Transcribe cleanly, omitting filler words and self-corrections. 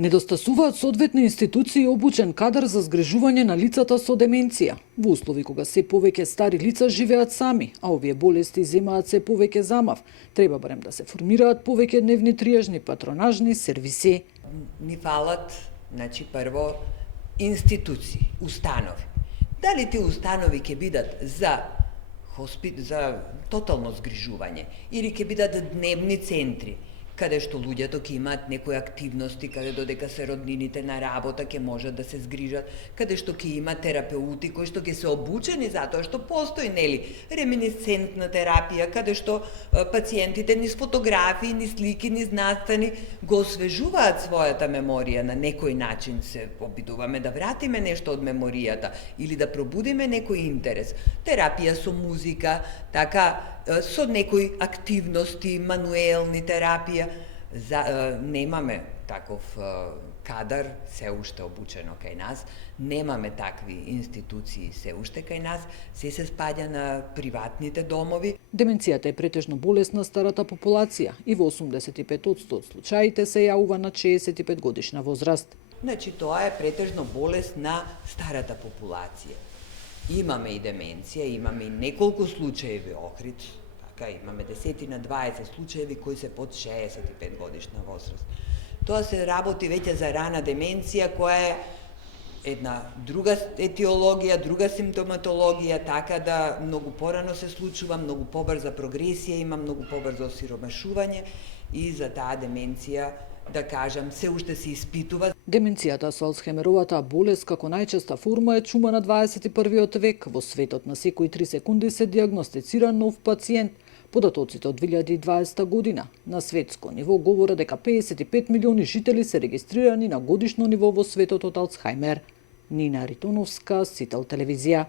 Недостасуваат соодветни институции и обучен кадар за згрижување на лицата со деменција. Во услови кога се повеќе стари лица живеат сами, а овие болести земаат се повеќе замав, треба барем да се формираат повеќе дневни триажни патронажни сервиси. Ни фалат, прво, институции, установи. Дали тие установи ќе бидат за тотално згрижување или ќе бидат дневни центри, каде што луѓето ќе имаат некои активности, каде додека се роднините на работа ќе можат да се згрижат, каде што ќе има терапеути кои што ќе се обучени затоа што постои реминисцентна терапија, каде што пациентите низ фотографии, низ слики, низ настани го освежуваат својата меморија на некој начин, се обидуваме да вратиме нешто од меморијата или да пробудиме некој интерес. Терапија со музика, со некои активности, мануелни терапија. Немаме таков кадар се уште обучено кај нас, немаме такви институции се уште кај нас, се спаѓа на приватните домови. Деменцијата е претежно болест на старата популација и во 85% од случаите се јавува на 65 годишна возраст. Тоа е претежно болест на старата популација. Имаме и деменција, имаме и неколку случаеви Охрид, имаме 10 на 20 случаеви кои се под 65 годишна возраст. Тоа се работи веќе за рана деменција, која е една друга етиологија, друга симптоматологија, така да многу порано се случува, многу побрза прогресија има, многу побрзо осиромашување и за таа деменција се уште се испитува. Деменцијата со Алцхаймеровата болест како најчеста форма е чума на 21 век. Во светот на секои 3 секунди се дијагностицира нов пациент. Податоците од 2020 година на светско ниво говорат дека 55 милиони жители се регистрирани на годишно ниво во светот од Алцхаймер. Нина Ритоновска, Сител телевизија.